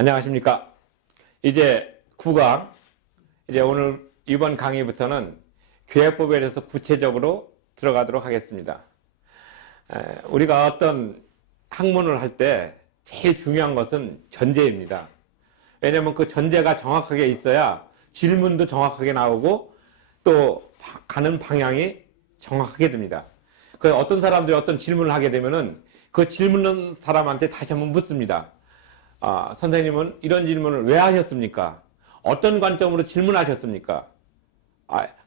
안녕하십니까. 이제 9강, 이제 오늘 이번 강의부터는 교회법에 대해서 구체적으로 들어가도록 하겠습니다. 우리가 어떤 학문을 할 때 제일 중요한 것은 전제입니다. 왜냐하면 그 전제가 정확하게 있어야 질문도 정확하게 나오고 또 가는 방향이 정확하게 됩니다. 그래서 어떤 사람들이 어떤 질문을 하게 되면은 그 질문하는 사람한테 다시 한번 묻습니다. 선생님은 이런 질문을 왜 하셨습니까? 어떤 관점으로 질문하셨습니까?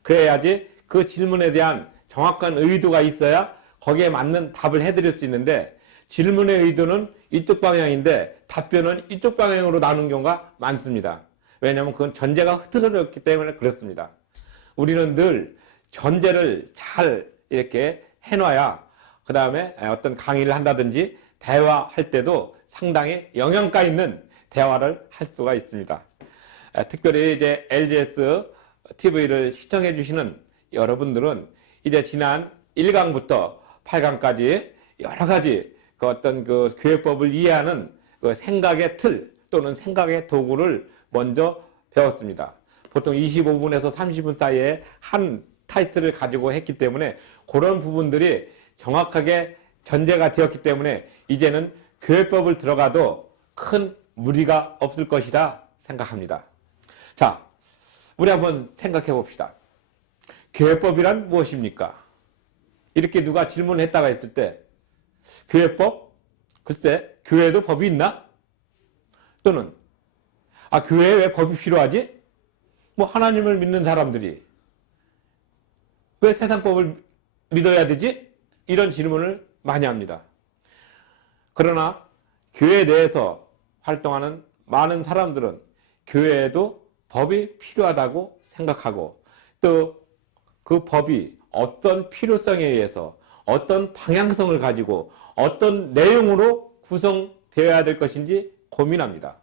그래야지 그 질문에 대한 정확한 의도가 있어야 거기에 맞는 답을 해드릴 수 있는데, 질문의 의도는 이쪽 방향인데 답변은 이쪽 방향으로 나오는 경우가 많습니다. 왜냐하면 그건 전제가 흐트러졌기 때문에 그렇습니다. 우리는 늘 전제를 잘 이렇게 해놔야 그 다음에 어떤 강의를 한다든지 대화할 때도 상당히 영양가 있는 대화를 할 수가 있습니다. 특별히 이제 LGS TV를 시청해 주시는 여러분들은 이제 지난 1강부터 8강까지 여러 가지 그 어떤 그 교회법을 이해하는 그 생각의 틀 또는 생각의 도구를 먼저 배웠습니다. 보통 25분에서 30분 사이에 한 타이틀을 가지고 했기 때문에 그런 부분들이 정확하게 전제가 되었기 때문에 이제는 교회법을 들어가도 큰 무리가 없을 것이라 생각합니다. 자, 우리 한번 생각해 봅시다. 교회법이란 무엇입니까? 이렇게 누가 질문했다가 했을 때 교회법? 글쎄, 교회에도 법이 있나? 또는 교회에 왜 법이 필요하지? 뭐 하나님을 믿는 사람들이 왜 세상법을 믿어야 되지? 이런 질문을 많이 합니다. 그러나 교회 내에서 활동하는 많은 사람들은 교회에도 법이 필요하다고 생각하고, 또 그 법이 어떤 필요성에 의해서 어떤 방향성을 가지고 어떤 내용으로 구성되어야 될 것인지 고민합니다.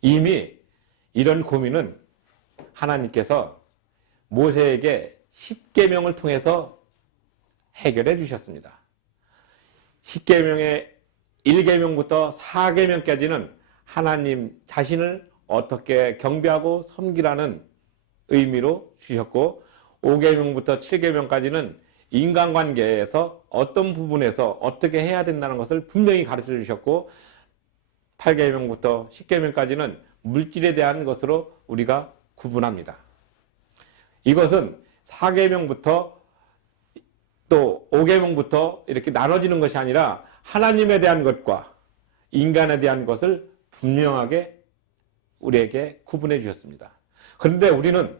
이미 이런 고민은 하나님께서 모세에게 10계명을 통해서 해결해 주셨습니다. 10계명의 1계명부터 4계명까지는 하나님 자신을 어떻게 경배하고 섬기라는 의미로 주셨고, 5계명부터 7계명까지는 인간관계에서 어떤 부분에서 어떻게 해야 된다는 것을 분명히 가르쳐 주셨고, 8계명부터 10계명까지는 물질에 대한 것으로 우리가 구분합니다. 이것은 4계명부터 또 5계명부터 이렇게 나눠지는 것이 아니라 하나님에 대한 것과 인간에 대한 것을 분명하게 우리에게 구분해 주셨습니다. 그런데 우리는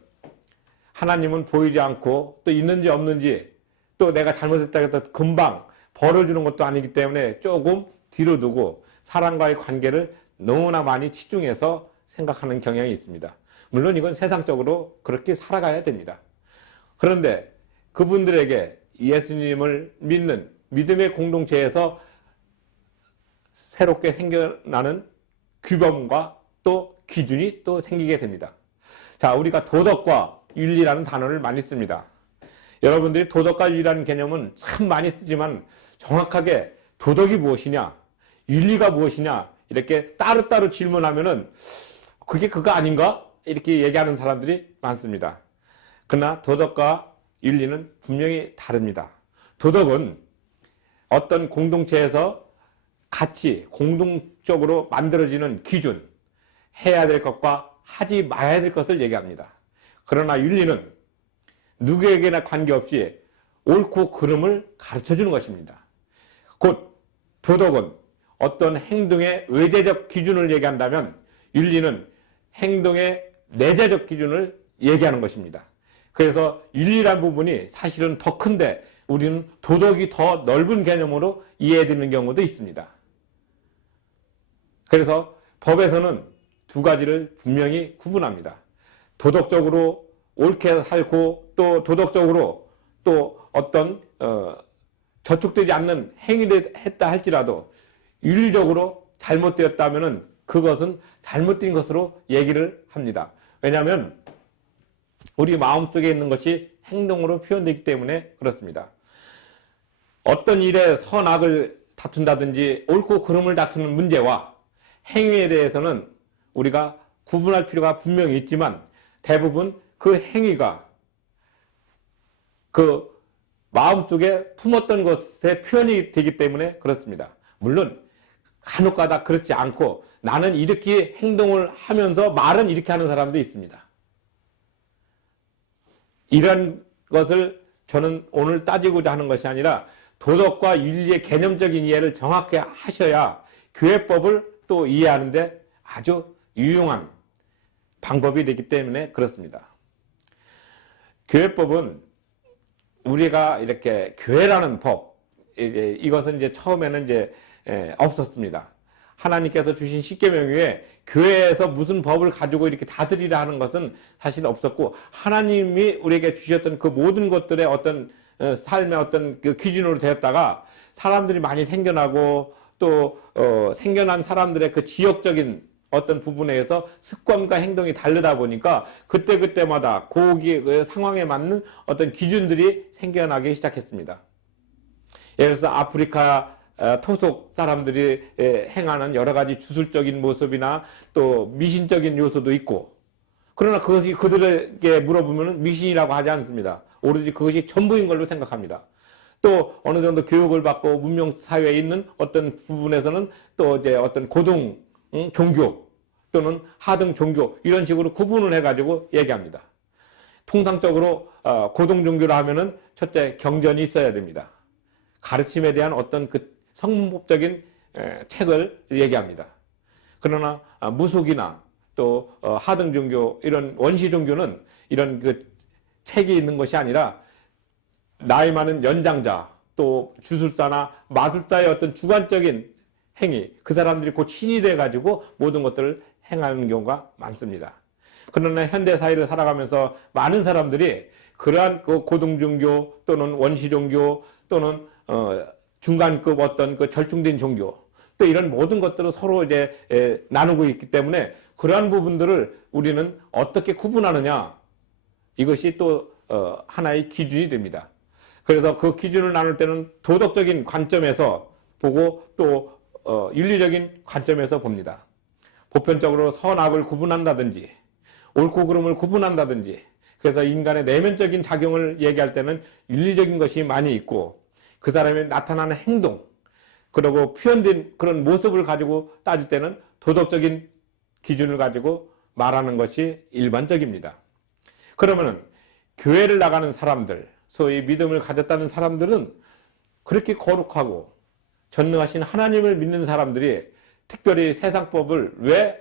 하나님은 보이지 않고 또 있는지 없는지, 또 내가 잘못했다고 해서 금방 벌을 주는 것도 아니기 때문에 조금 뒤로 두고 사람과의 관계를 너무나 많이 치중해서 생각하는 경향이 있습니다. 물론 이건 세상적으로 그렇게 살아가야 됩니다. 그런데 그분들에게 예수님을 믿는 믿음의 공동체에서 새롭게 생겨나는 규범과 또 기준이 또 생기게 됩니다. 자, 우리가 도덕과 윤리라는 단어를 많이 씁니다. 여러분들이 도덕과 윤리라는 개념은 참 많이 쓰지만 정확하게 도덕이 무엇이냐, 윤리가 무엇이냐 이렇게 따로따로 질문하면은 그게 그거 아닌가? 이렇게 얘기하는 사람들이 많습니다. 그러나 도덕과 윤리는 분명히 다릅니다. 도덕은 어떤 공동체에서 같이 공동적으로 만들어지는 기준, 해야 될 것과 하지 말아야 될 것을 얘기합니다. 그러나 윤리는 누구에게나 관계없이 옳고 그름을 가르쳐주는 것입니다. 곧 도덕은 어떤 행동의 외재적 기준을 얘기한다면 윤리는 행동의 내재적 기준을 얘기하는 것입니다. 그래서 윤리란 부분이 사실은 더 큰데 우리는 도덕이 더 넓은 개념으로 이해되는 경우도 있습니다. 그래서 법에서는 두 가지를 분명히 구분합니다. 도덕적으로 옳게 살고 또 도덕적으로 또 어떤 저촉되지 않는 행위를 했다 할지라도 윤리적으로 잘못되었다면 그것은 잘못된 것으로 얘기를 합니다. 왜냐하면 우리 마음속에 있는 것이 행동으로 표현되기 때문에 그렇습니다. 어떤 일에 선악을 다툰다든지 옳고 그름을 다투는 문제와 행위에 대해서는 우리가 구분할 필요가 분명히 있지만 대부분 그 행위가 그 마음속에 품었던 것의 표현이 되기 때문에 그렇습니다. 물론 간혹가다 그렇지 않고 나는 이렇게 행동을 하면서 말은 이렇게 하는 사람도 있습니다. 이런 것을 저는 오늘 따지고자 하는 것이 아니라 도덕과 윤리의 개념적인 이해를 정확히 하셔야 교회법을 또 이해하는데 아주 유용한 방법이 되기 때문에 그렇습니다. 교회법은 우리가 이렇게 교회라는 법, 이것은 이제 처음에는 이제 없었습니다. 하나님께서 주신 십계명 외에 교회에서 무슨 법을 가지고 이렇게 다스리라 하는 것은 사실 없었고, 하나님이 우리에게 주셨던 그 모든 것들의 어떤 삶의 어떤 그 기준으로 되었다가 사람들이 많이 생겨나고 또 생겨난 사람들의 그 지역적인 어떤 부분에서 습관과 행동이 다르다 보니까 그때그때마다 그 상황에 맞는 어떤 기준들이 생겨나기 시작했습니다. 예를 들어서 아프리카 토속 사람들이 행하는 여러 가지 주술적인 모습이나 또 미신적인 요소도 있고, 그러나 그것이 그들에게 물어보면 미신이라고 하지 않습니다. 오로지 그것이 전부인 걸로 생각합니다. 또 어느 정도 교육을 받고 문명 사회에 있는 어떤 부분에서는 또 이제 어떤 고등 종교 또는 하등 종교 이런 식으로 구분을 해가지고 얘기합니다. 통상적으로 고등 종교라 하면은 첫째 경전이 있어야 됩니다. 가르침에 대한 어떤 그 성문법적인 책을 얘기합니다. 그러나 무속이나 또 하등 종교 이런 원시 종교는 이런 그 책이 있는 것이 아니라 나이 많은 연장자 또 주술사나 마술사의 어떤 주관적인 행위, 그 사람들이 곧 신이 돼가지고 모든 것들을 행하는 경우가 많습니다. 그러나 현대 사회를 살아가면서 많은 사람들이 그러한 그 고등종교 또는 원시종교 또는 중간급 어떤 그 절충된 종교 또 이런 모든 것들을 서로 이제 나누고 있기 때문에 그러한 부분들을 우리는 어떻게 구분하느냐, 이것이 또 하나의 기준이 됩니다. 그래서 그 기준을 나눌 때는 도덕적인 관점에서 보고 또 윤리적인 관점에서 봅니다. 보편적으로 선악을 구분한다든지 옳고 그름을 구분한다든지, 그래서 인간의 내면적인 작용을 얘기할 때는 윤리적인 것이 많이 있고 그 사람이 나타나는 행동 그리고 표현된 그런 모습을 가지고 따질 때는 도덕적인 기준을 가지고 말하는 것이 일반적입니다. 그러면은 교회를 나가는 사람들, 소위 믿음을 가졌다는 사람들은 그렇게 거룩하고 전능하신 하나님을 믿는 사람들이 특별히 세상법을 왜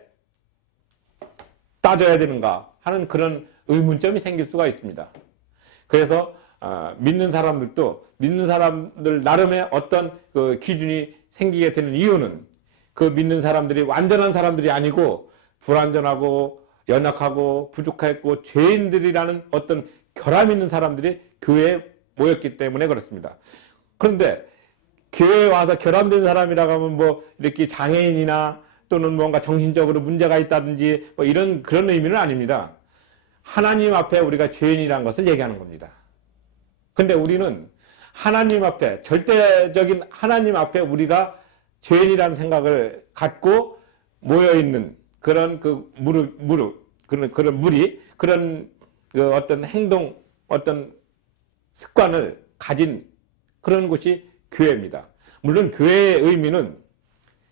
따져야 되는가 하는 그런 의문점이 생길 수가 있습니다. 그래서 믿는 사람들도 믿는 사람들 나름의 어떤 그 기준이 생기게 되는 이유는 그 믿는 사람들이 완전한 사람들이 아니고 불완전하고 연약하고 부족했고 죄인들이라는 어떤 결함 있는 사람들이 교회에 모였기 때문에 그렇습니다. 그런데 교회에 와서 결함된 사람이라고 하면 뭐 이렇게 장애인이나 또는 뭔가 정신적으로 문제가 있다든지 뭐 이런 그런 의미는 아닙니다. 하나님 앞에 우리가 죄인이라는 것을 얘기하는 겁니다. 근데 우리는 하나님 앞에, 절대적인 하나님 앞에 우리가 죄인이라는 생각을 갖고 모여있는 그런 그 그런 무리, 그런 그 어떤 행동, 어떤 습관을 가진 그런 곳이 교회입니다. 물론 교회의 의미는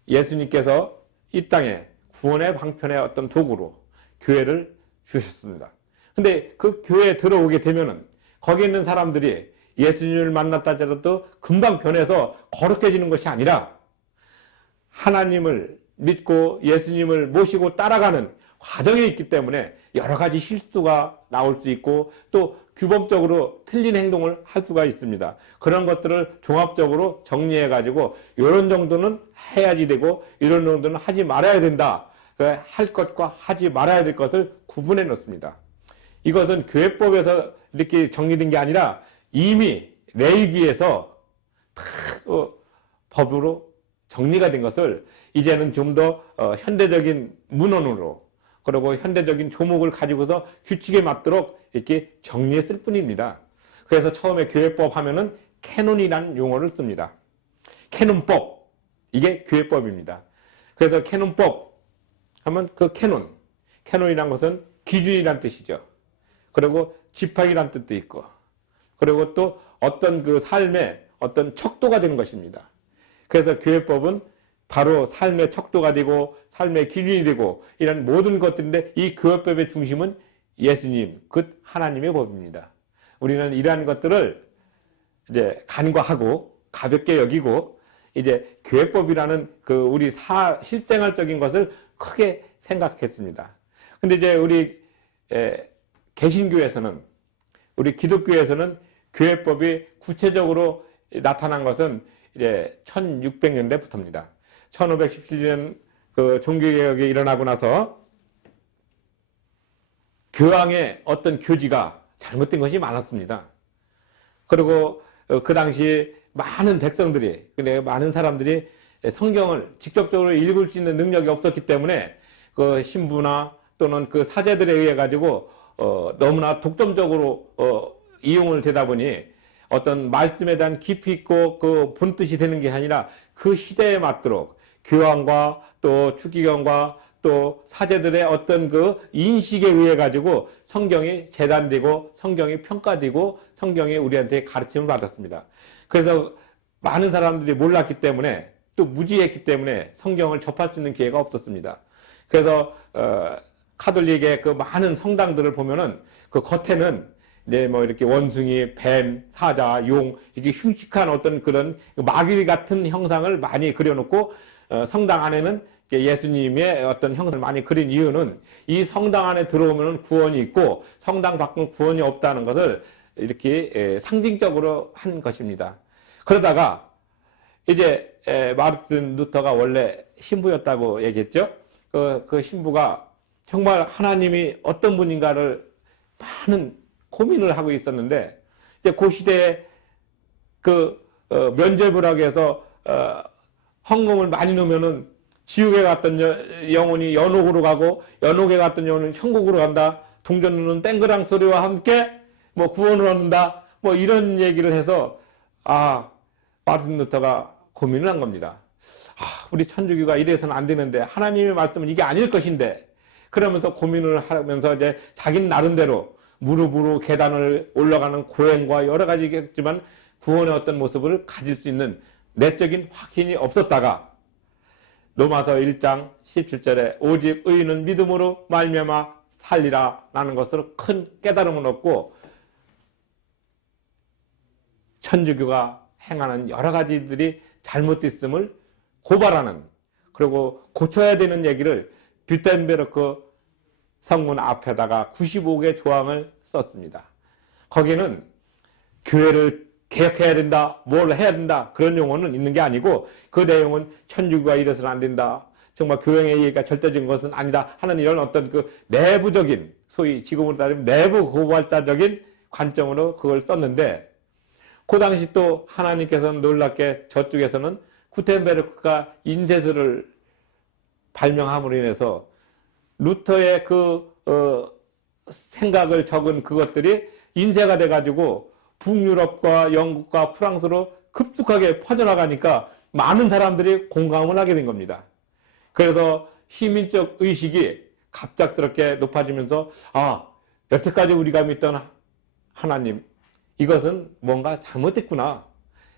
예수님께서 이 땅에 구원의 방편의 어떤 도구로 교회를 주셨습니다. 근데 그 교회에 들어오게 되면은 거기 있는 사람들이 예수님을 만났다 하더라도 금방 변해서 거룩해지는 것이 아니라 하나님을 믿고 예수님을 모시고 따라가는 과정에 있기 때문에 여러 가지 실수가 나올 수 있고 또 규범적으로 틀린 행동을 할 수가 있습니다. 그런 것들을 종합적으로 정리해 가지고 이런 정도는 해야지 되고 이런 정도는 하지 말아야 된다. 할 것과 하지 말아야 될 것을 구분해 놓습니다. 이것은 교회법에서 이렇게 정리된 게 아니라 이미 레위기에서 다 법으로 정리가 된 것을 이제는 좀 더 현대적인 문헌으로 그리고 현대적인 조목을 가지고서 규칙에 맞도록 이렇게 정리했을 뿐입니다. 그래서 처음에 교회법 하면은 캐논이라는 용어를 씁니다. 캐논법, 이게 교회법입니다. 그래서 캐논법, 하면 그 캐논이란 것은 기준이란 뜻이죠. 그리고 지팡이란 뜻도 있고, 그리고 또 어떤 그 삶의 어떤 척도가 되는 것입니다. 그래서 교회법은 바로 삶의 척도가 되고 삶의 기준이 되고 이런 모든 것들인데, 이 교회법의 중심은 예수님, 그 하나님의 법입니다. 우리는 이러한 것들을 이제 간과하고 가볍게 여기고 이제 교회법이라는 그 우리 실생활적인 것을 크게 생각했습니다. 근데 이제 우리 개신교에서는, 우리 기독교에서는 교회법이 구체적으로 나타난 것은 이제 1600년대부터입니다. 1517년 그 종교개혁이 일어나고 나서 교황의 어떤 교지가 잘못된 것이 많았습니다. 그리고 그 당시 많은 백성들이, 많은 사람들이 성경을 직접적으로 읽을 수 있는 능력이 없었기 때문에 그 신부나 또는 그 사제들에 의해 가지고 너무나 독점적으로 이용을 되다 보니 어떤 말씀에 대한 깊이 있고 그 본뜻이 되는 게 아니라 그 시대에 맞도록 교황과 또 추기경과 또 사제들의 어떤 그 인식에 의해 가지고 성경이 재단되고 성경이 평가되고 성경이 우리한테 가르침을 받았습니다. 그래서 많은 사람들이 몰랐기 때문에 또 무지했기 때문에 성경을 접할 수 있는 기회가 없었습니다. 그래서 카톨릭의 그 많은 성당들을 보면은 그 겉에는 이제 뭐 이렇게 원숭이, 뱀, 사자, 용 이렇게 흉측한 어떤 그런 마귀 같은 형상을 많이 그려놓고 성당 안에는 예수님의 어떤 형상을 많이 그린 이유는 이 성당 안에 들어오면 구원이 있고 성당 밖은 구원이 없다는 것을 이렇게 상징적으로 한 것입니다. 그러다가 이제 마르틴 루터가 원래 신부였다고 얘기했죠. 그 신부가 정말 하나님이 어떤 분인가를 많은 고민을 하고 있었는데, 이제 그 시대에 그 면죄부라고 해서 헌금을 많이 넣으면은 지옥에 갔던 영혼이 연옥으로 가고 연옥에 갔던 영혼은 천국으로 간다. 동전으로는 땡그랑 소리와 함께 뭐 구원을 얻는다. 뭐 이런 얘기를 해서 마르틴 루터가 고민을 한 겁니다. 우리 천주교가 이래서는 안 되는데 하나님의 말씀은 이게 아닐 것인데, 그러면서 고민을 하면서 이제 자기는 나름대로 무릎으로 계단을 올라가는 고행과 여러 가지겠지만 구원의 어떤 모습을 가질 수 있는 내적인 확신이 없었다가 로마서 1장 17절에 오직 의인은 믿음으로 말미암아 살리라 라는 것으로 큰 깨달음을 얻고 천주교가 행하는 여러 가지들이 잘못됐음을 고발하는, 그리고 고쳐야 되는 얘기를 뷰텐베르크 성문 앞에다가 95개 조항을 썼습니다. 거기는 교회를 개혁해야 된다, 뭘 해야 된다, 그런 용어는 있는 게 아니고 그 내용은 천주교가 이래서는 안 된다, 정말 교회의 얘기가 절대적인 것은 아니다 하는 이런 어떤 그 내부적인, 소위 지금으로 따지면 내부 고발자적인 관점으로 그걸 썼는데, 그 당시 또 하나님께서는 놀랍게 저쪽에서는 구텐베르크가 인쇄술을 발명함으로 인해서 루터의 그 생각을 적은 그것들이 인쇄가 돼가지고 북유럽과 영국과 프랑스로 급속하게 퍼져나가니까 많은 사람들이 공감을 하게 된 겁니다. 그래서 시민적 의식이 갑작스럽게 높아지면서 여태까지 우리가 믿던 하나님, 이것은 뭔가 잘못됐구나.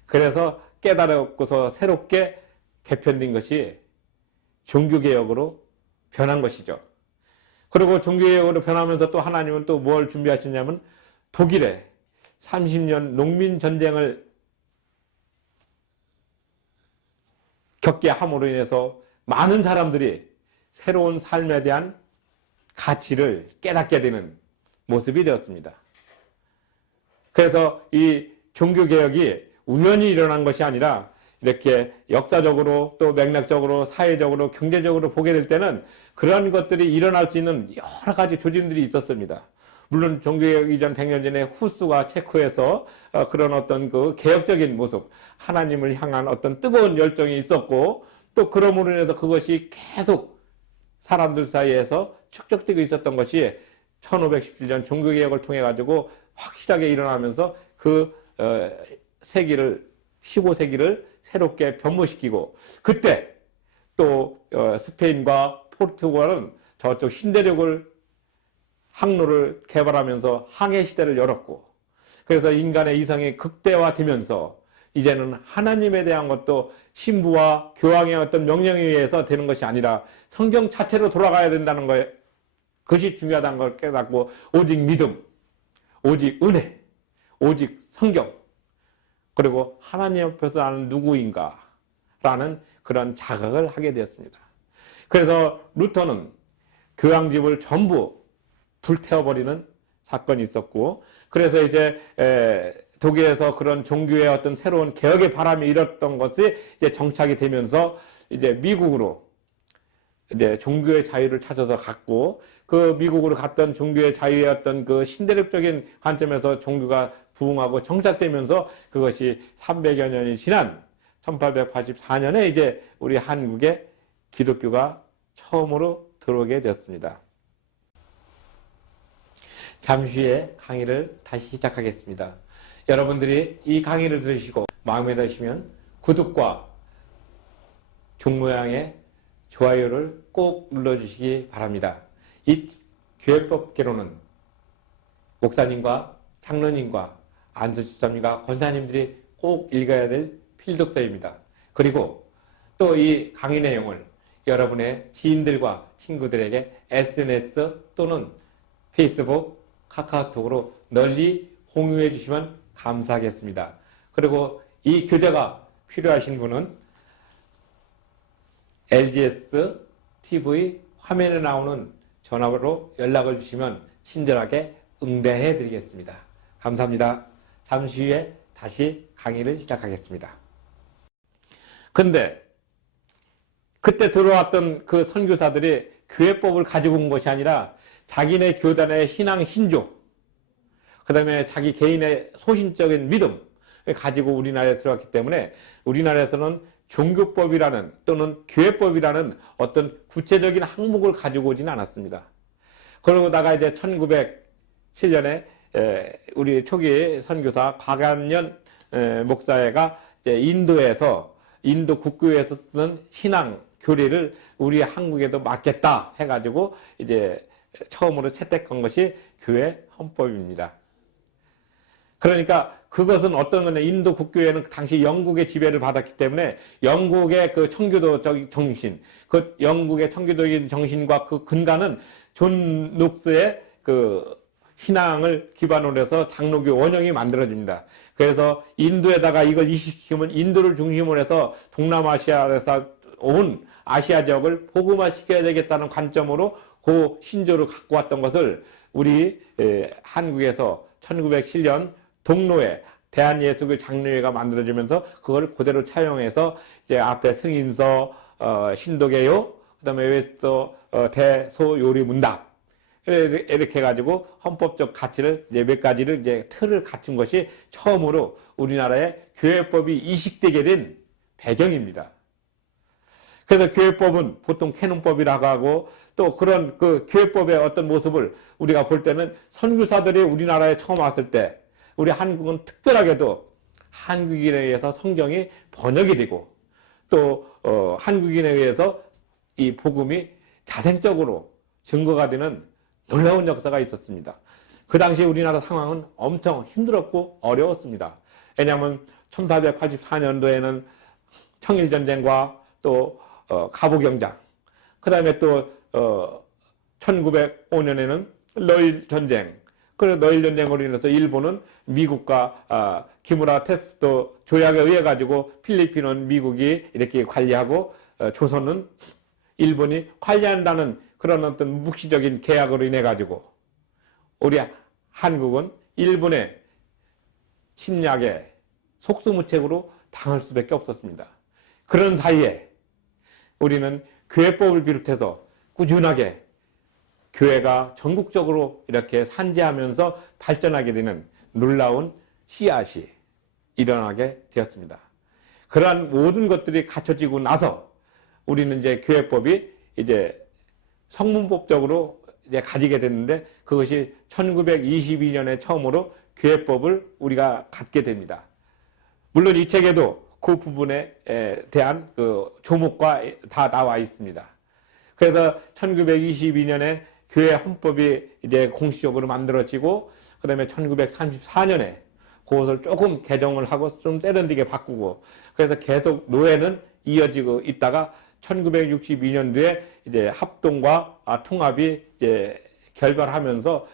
그래서 깨달았고서 새롭게 개편된 것이 종교개혁으로 변한 것이죠. 그리고 종교개혁으로 변하면서 또 하나님은 또 뭘 준비하시냐면 독일에 30년 농민전쟁을 겪게 함으로 인해서 많은 사람들이 새로운 삶에 대한 가치를 깨닫게 되는 모습이 되었습니다. 그래서 이 종교개혁이 우연히 일어난 것이 아니라 이렇게 역사적으로 또 맥락적으로 사회적으로 경제적으로 보게 될 때는 그런 것들이 일어날 수 있는 여러 가지 조짐들이 있었습니다. 물론 종교개혁 이전 100년 전에 후스가 체코에서 그런 어떤 그 개혁적인 모습, 하나님을 향한 어떤 뜨거운 열정이 있었고, 또 그러므로 인해서 그것이 계속 사람들 사이에서 축적되고 있었던 것이 1517년 종교개혁을 통해 가지고 확실하게 일어나면서 그 세기를, 15세기를 새롭게 변모시키고, 그때 또 스페인과 포르투갈은 저쪽 신대륙을 항로를 개발하면서 항해 시대를 열었고, 그래서 인간의 이성이 극대화되면서 이제는 하나님에 대한 것도 신부와 교황의 어떤 명령에 의해서 되는 것이 아니라 성경 자체로 돌아가야 된다는 거에, 그것이 중요하다는 걸 깨닫고 오직 믿음, 오직 은혜, 오직 성경, 그리고 하나님 앞에서 나는 누구인가 라는 그런 자각을 하게 되었습니다. 그래서 루터는 교황집을 전부 불태워버리는 사건이 있었고, 그래서 이제 독일에서 그런 종교의 어떤 새로운 개혁의 바람이 일었던 것이 이제 정착이 되면서 이제 미국으로 이제 종교의 자유를 찾아서 갔고, 그 미국으로 갔던 종교의 자유의 어떤 그 신대륙적인 관점에서 종교가 부흥하고 정착되면서 그것이 300여 년이 지난 1884년에 이제 우리 한국에 기독교가 처음으로 들어오게 되었습니다. 잠시 후에 강의를 다시 시작하겠습니다. 여러분들이 이 강의를 들으시고 마음에 드시면 구독과 종 모양의 좋아요를 꼭 눌러주시기 바랍니다. 이 교회법계로는 목사님과 장로님과 안수집사님과 권사님들이 꼭 읽어야 될 필독서입니다. 그리고 또 이 강의 내용을 여러분의 지인들과 친구들에게 SNS 또는 페이스북, 카카오톡으로 널리 공유해 주시면 감사하겠습니다. 그리고 이 교재가 필요하신 분은 LGS TV 화면에 나오는 전화로 연락을 주시면 친절하게 응대해 드리겠습니다. 감사합니다. 잠시 후에 다시 강의를 시작하겠습니다. 근데 그때 들어왔던 그 선교사들이 교회법을 가지고 온 것이 아니라 자기네 교단의 신앙 신조, 그 다음에 자기 개인의 소신적인 믿음 가지고 우리나라에 들어왔기 때문에 우리나라에서는 종교법이라는 또는 교회법이라는 어떤 구체적인 항목을 가지고 오지는 않았습니다. 그러다가 이제 1907년에 우리 초기 선교사 곽안년 목사회가 이제 인도에서 인도 국교에서 쓰는 신앙 교리를 우리 한국에도 맡겠다 해가지고 이제 처음으로 채택한 것이 교회 헌법입니다. 그러니까 그것은 어떤 거냐, 인도 국교회는 당시 영국의 지배를 받았기 때문에 영국의 그 청교도적 정신, 그 영국의 청교도적인 정신과 그 근간은 존 녹스의 그 신앙을 기반으로 해서 장로교 원형이 만들어집니다. 그래서 인도에다가 이걸 이식시키면 인도를 중심으로 해서 동남아시아에서 온 아시아 지역을 복음화시켜야 되겠다는 관점으로 그 신조를 갖고 왔던 것을 우리 한국에서 1907년 동로에 대한예수교 장로회가 만들어지면서 그걸 그대로 차용해서 이제 앞에 승인서, 신도개요, 그다음에 외서 대소요리문답 이렇게 해가지고 헌법적 가치를 이제 몇 가지를 이제 틀을 갖춘 것이 처음으로 우리나라의 교회법이 이식되게 된 배경입니다. 그래서 교회법은 보통 캐논법이라고 하고 또 그런 그 교회법의 어떤 모습을 우리가 볼 때는 선교사들이 우리나라에 처음 왔을 때 우리 한국은 특별하게도 한국인에 의해서 성경이 번역이 되고 또 한국인에 의해서 이 복음이 자생적으로 증거가 되는 놀라운 역사가 있었습니다. 그 당시 우리나라 상황은 엄청 힘들었고 어려웠습니다. 왜냐하면 1884년도에는 청일전쟁과 또 가부경장, 그 다음에 또 1905년에는 러일전쟁, 그래서 러일전쟁으로 인해서 일본은 미국과 기무라 테스토 조약에 의해 가지고 필리핀은 미국이 이렇게 관리하고 조선은 일본이 관리한다는 그런 어떤 묵시적인 계약으로 인해 가지고 우리 한국은 일본의 침략에 속수무책으로 당할 수밖에 없었습니다. 그런 사이에 우리는 교회법을 비롯해서 꾸준하게 교회가 전국적으로 이렇게 산재하면서 발전하게 되는 놀라운 씨앗이 일어나게 되었습니다. 그러한 모든 것들이 갖춰지고 나서 우리는 이제 교회법이 이제 성문법적으로 이제 가지게 됐는데 그것이 1922년에 처음으로 교회법을 우리가 갖게 됩니다. 물론 이 책에도 그 부분에 대한 그 조목과 다 나와 있습니다. 그래서 1922년에 교회 헌법이 이제 공식적으로 만들어지고, 그 다음에 1934년에 그것을 조금 개정을 하고 좀 세련되게 바꾸고, 그래서 계속 노예는 이어지고 있다가 1962년도에 이제 합동과 통합이 이제 결별하면서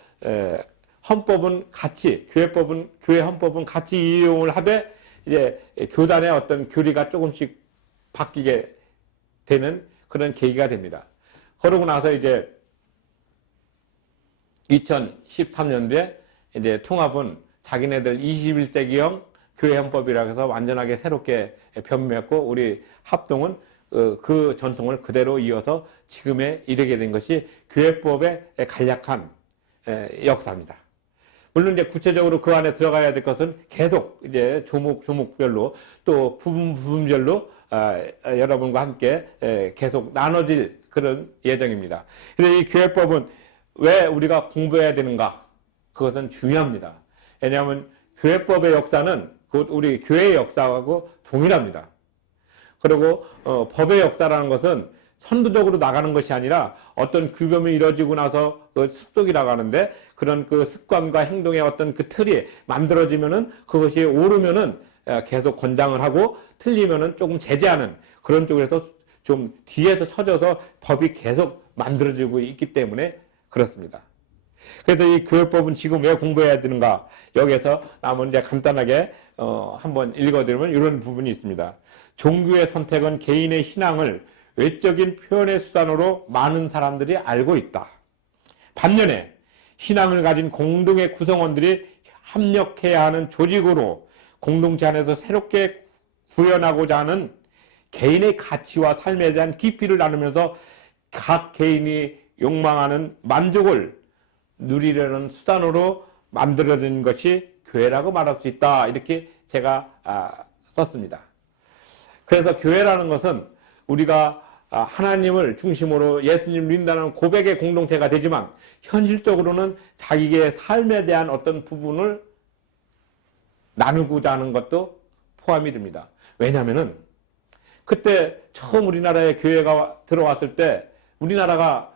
헌법은 같이, 교회 헌법은 같이 이용을 하되 이제 교단의 어떤 교리가 조금씩 바뀌게 되는 그런 계기가 됩니다. 그러고 나서 이제 2013년도에 이제 통합은 자기네들 21세기형 교회 헌법이라고 해서 완전하게 새롭게 변모했고, 우리 합동은 그 전통을 그대로 이어서 지금에 이르게 된 것이 교회법의 간략한 역사입니다. 물론 이제 구체적으로 그 안에 들어가야 될 것은 계속 이제 조목별로 또 부분별로 여러분과 함께 계속 나눠질 그런 예정입니다. 그래서 이 교회법은 왜 우리가 공부해야 되는가? 그것은 중요합니다. 왜냐하면 교회법의 역사는 곧 우리 교회의 역사하고 동일합니다. 그리고 법의 역사라는 것은 선두적으로 나가는 것이 아니라 어떤 규범이 이루어지고 나서 그 습속이라고 하는데, 그런 그 습관과 행동의 어떤 그 틀이 만들어지면은 그것이 오르면은 계속 권장을 하고, 틀리면은 조금 제재하는 그런 쪽에서 좀 뒤에서 쳐져서 법이 계속 만들어지고 있기 때문에 그렇습니다. 그래서 이 교회법은 지금 왜 공부해야 되는가? 여기에서 한번 이제 간단하게 한번 읽어드리면 이런 부분이 있습니다. 종교의 선택은 개인의 신앙을 외적인 표현의 수단으로 많은 사람들이 알고 있다. 반면에 신앙을 가진 공동의 구성원들이 협력해야 하는 조직으로 공동체 안에서 새롭게 구현하고자 하는 개인의 가치와 삶에 대한 깊이를 나누면서 각 개인이 욕망하는 만족을 누리려는 수단으로 만들어진 것이 교회라고 말할 수 있다. 이렇게 제가 썼습니다. 그래서 교회라는 것은 우리가 하나님을 중심으로 예수님을 믿는다는 고백의 공동체가 되지만, 현실적으로는 자기의 삶에 대한 어떤 부분을 나누고자 하는 것도 포함이 됩니다. 왜냐하면은 그때 처음 우리나라에 교회가 들어왔을 때 우리나라가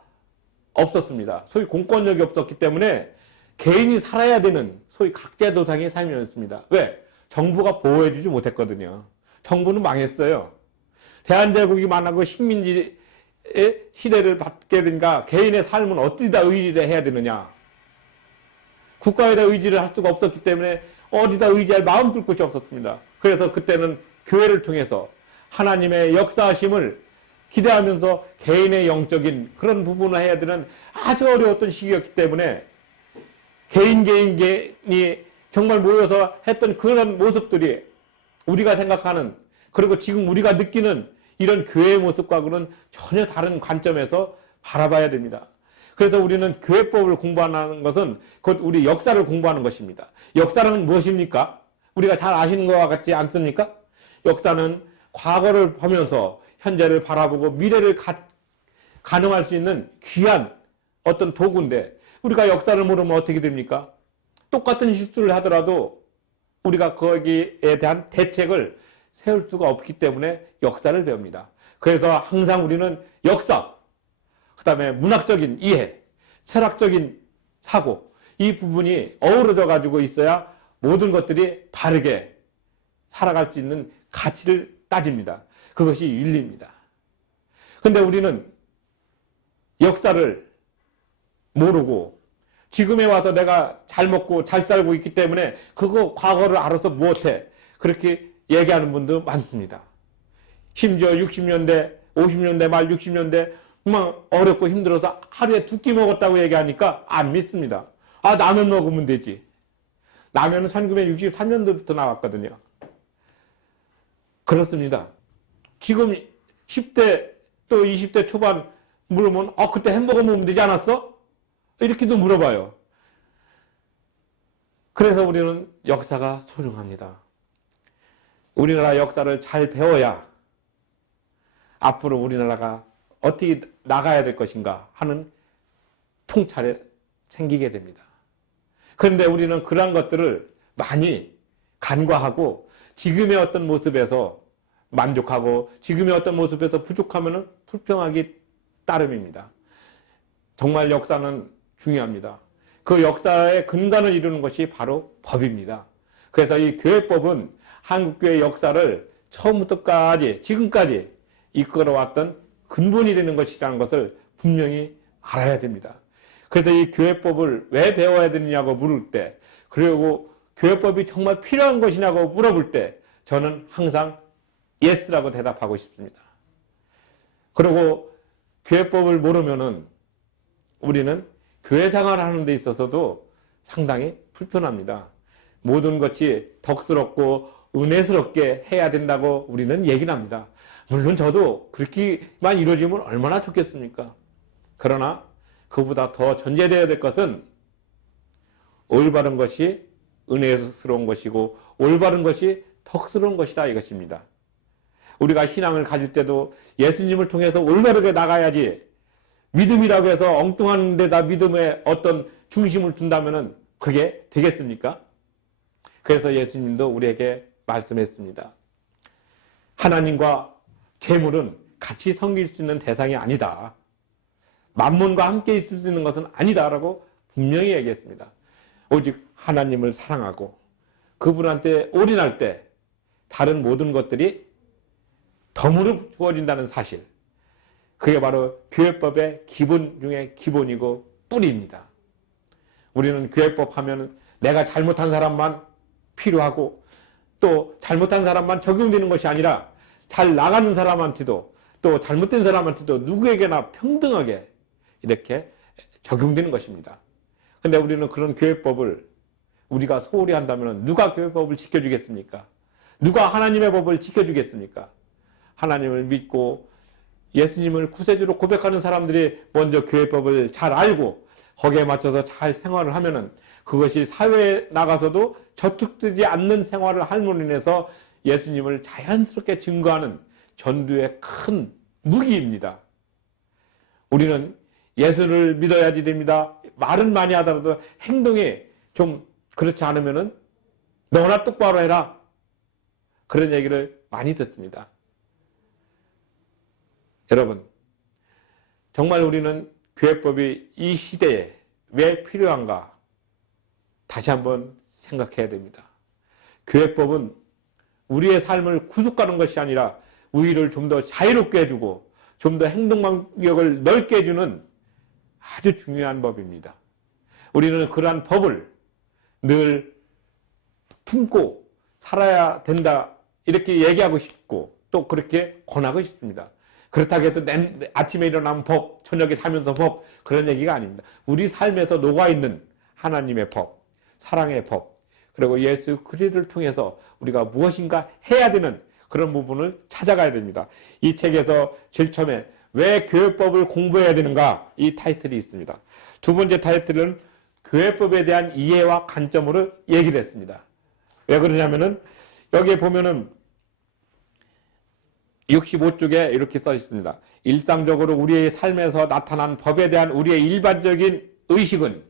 없었습니다. 소위 공권력이 없었기 때문에 개인이 살아야 되는 소위 각자도상의 삶이었습니다. 왜? 정부가 보호해주지 못했거든요. 정부는 망했어요. 대한제국이 만나고 식민지의 시대를 받게 되니까 개인의 삶은 어디다 의지를 해야 되느냐. 국가에다 의지를 할 수가 없었기 때문에 어디다 의지할 마음 둘 곳이 없었습니다. 그래서 그때는 교회를 통해서 하나님의 역사하심을 기대하면서 개인의 영적인 그런 부분을 해야 되는 아주 어려웠던 시기였기 때문에 개인이 정말 모여서 했던 그런 모습들이 우리가 생각하는, 그리고 지금 우리가 느끼는 이런 교회의 모습과는 전혀 다른 관점에서 바라봐야 됩니다. 그래서 우리는 교회법을 공부하는 것은 곧 우리 역사를 공부하는 것입니다. 역사는 무엇입니까? 우리가 잘 아시는 것과 같지 않습니까? 역사는 과거를 보면서 현재를 바라보고 미래를 가늠할 수 있는 귀한 어떤 도구인데, 우리가 역사를 모르면 어떻게 됩니까? 똑같은 실수를 하더라도 우리가 거기에 대한 대책을 세울 수가 없기 때문에 역사를 배웁니다. 그래서 항상 우리는 역사, 그 다음에 문학적인 이해, 철학적인 사고, 이 부분이 어우러져 가지고 있어야 모든 것들이 바르게 살아갈 수 있는 가치를 따집니다. 그것이 윤리입니다. 근데 우리는 역사를 모르고 지금에 와서 내가 잘 먹고 잘 살고 있기 때문에 그거 과거를 알아서 못해, 그렇게 얘기하는 분도 많습니다. 심지어 60년대, 50년대 말 60년대 막 어렵고 힘들어서 하루에 2끼 먹었다고 얘기하니까 안 믿습니다. 아, 라면 먹으면 되지. 라면은 1963년도부터 나왔거든요. 그렇습니다. 지금 10대 또 20대 초반 물으면 그때 햄버거 먹으면 되지 않았어? 이렇게도 물어봐요. 그래서 우리는 역사가 소중합니다. 우리나라 역사를 잘 배워야 앞으로 우리나라가 어떻게 나가야 될 것인가 하는 통찰이 생기게 됩니다. 그런데 우리는 그러한 것들을 많이 간과하고 지금의 어떤 모습에서 만족하고 지금의 어떤 모습에서 부족하면 불평하기 따름입니다. 정말 역사는 중요합니다. 그 역사의 근간을 이루는 것이 바로 법입니다. 그래서 이 교회법은 한국교회의 역사를 처음부터까지 지금까지 이끌어왔던 근본이 되는 것이라는 것을 분명히 알아야 됩니다. 그래서 이 교회법을 왜 배워야 되느냐고 물을 때, 그리고 교회법이 정말 필요한 것이냐고 물어볼 때 저는 항상 예스라고 대답하고 싶습니다. 그리고 교회법을 모르면은 우리는 교회 생활하는 데 있어서도 상당히 불편합니다. 모든 것이 덕스럽고 은혜스럽게 해야 된다고 우리는 얘기를 합니다. 물론 저도 그렇게만 이루어지면 얼마나 좋겠습니까? 그러나 그보다 더 전제되어야 될 것은 올바른 것이 은혜스러운 것이고 올바른 것이 덕스러운 것이다 이것입니다. 우리가 신앙을 가질 때도 예수님을 통해서 올바르게 나가야지, 믿음이라고 해서 엉뚱한 데다 믿음에 어떤 중심을 둔다면 그게 되겠습니까? 그래서 예수님도 우리에게 말씀했습니다. 하나님과 재물은 같이 섬길 수 있는 대상이 아니다. 만몬과 함께 있을 수 있는 것은 아니다라고 분명히 얘기했습니다. 오직 하나님을 사랑하고 그분한테 올인할 때 다른 모든 것들이 덤으로 주어진다는 사실, 그게 바로 교회법의 기본 중에 기본이고 뿌리입니다. 우리는 교회법 하면 내가 잘못한 사람만 필요하고 또 잘못한 사람만 적용되는 것이 아니라 잘 나가는 사람한테도 또 잘못된 사람한테도 누구에게나 평등하게 이렇게 적용되는 것입니다. 근데 우리는 그런 교회법을 우리가 소홀히 한다면 누가 교회법을 지켜주겠습니까? 누가 하나님의 법을 지켜주겠습니까? 하나님을 믿고 예수님을 구세주로 고백하는 사람들이 먼저 교회법을 잘 알고 거기에 맞춰서 잘 생활을 하면은 그것이 사회에 나가서도 저축되지 않는 생활을 함으로 인해서 예수님을 자연스럽게 증거하는 전도의 큰 무기입니다. 우리는 예수를 믿어야지 됩니다. 말은 많이 하더라도 행동이 좀 그렇지 않으면은 너나 똑바로 해라, 그런 얘기를 많이 듣습니다. 여러분, 정말 우리는 교회법이 이 시대에 왜 필요한가 다시 한번 생각해야 됩니다. 교회법은 우리의 삶을 구속하는 것이 아니라 우리를 좀 더 자유롭게 해주고 좀 더 행동 반경을 넓게 해주는 아주 중요한 법입니다. 우리는 그러한 법을 늘 품고 살아야 된다 이렇게 얘기하고 싶고 또 그렇게 권하고 싶습니다. 그렇다고 해서 아침에 일어나면 법, 저녁에 자면서 법, 그런 얘기가 아닙니다. 우리 삶에서 녹아있는 하나님의 법, 사랑의 법, 그리고 예수 그리스도를 통해서 우리가 무엇인가 해야 되는 그런 부분을 찾아가야 됩니다. 이 책에서 제일 처음에 왜 교회법을 공부해야 되는가, 이 타이틀이 있습니다. 두 번째 타이틀은 교회법에 대한 이해와 관점으로 얘기를 했습니다. 왜 그러냐면은 여기에 보면은 65쪽에 이렇게 써 있습니다. 일상적으로 우리의 삶에서 나타난 법에 대한 우리의 일반적인 의식은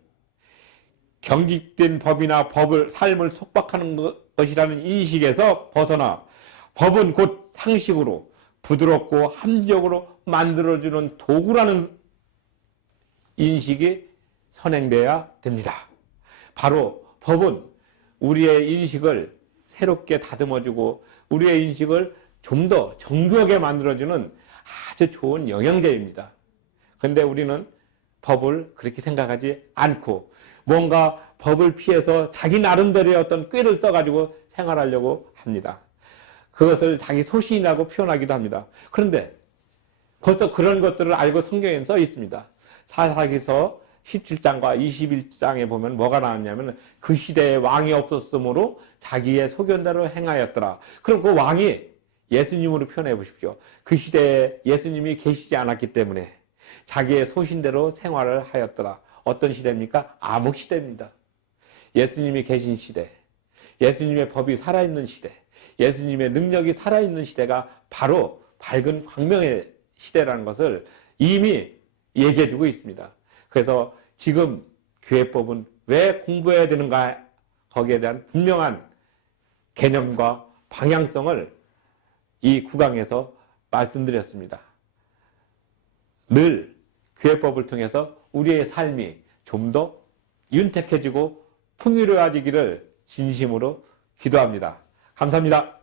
경직된 법이나 삶을 속박하는 것이라는 인식에서 벗어나 법은 곧 상식으로 부드럽고 합리적으로 만들어주는 도구라는 인식이 선행돼야 됩니다. 바로 법은 우리의 인식을 새롭게 다듬어주고 우리의 인식을 좀 더 정교하게 만들어주는 아주 좋은 영양제입니다. 그런데 우리는 법을 그렇게 생각하지 않고 뭔가 법을 피해서 자기 나름대로의 어떤 꾀를 써가지고 생활하려고 합니다. 그것을 자기 소신이라고 표현하기도 합니다. 그런데 벌써 그런 것들을 알고 성경에 써 있습니다. 사사기서 17장과 21장에 보면 뭐가 나왔냐면 그 시대에 왕이 없었으므로 자기의 소견대로 행하였더라. 그럼 그 왕이 예수님으로 표현해 보십시오. 그 시대에 예수님이 계시지 않았기 때문에 자기의 소신대로 생활을 하였더라. 어떤 시대입니까? 암흑시대입니다. 예수님이 계신 시대, 예수님의 법이 살아있는 시대, 예수님의 능력이 살아있는 시대가 바로 밝은 광명의 시대라는 것을 이미 얘기해 주고 있습니다. 그래서 지금 교회법은 왜 공부해야 되는가, 거기에 대한 분명한 개념과 방향성을 이 9강에서 말씀드렸습니다. 늘 교회법을 통해서 우리의 삶이 좀 더 윤택해지고 풍요로워지기를 진심으로 기도합니다. 감사합니다.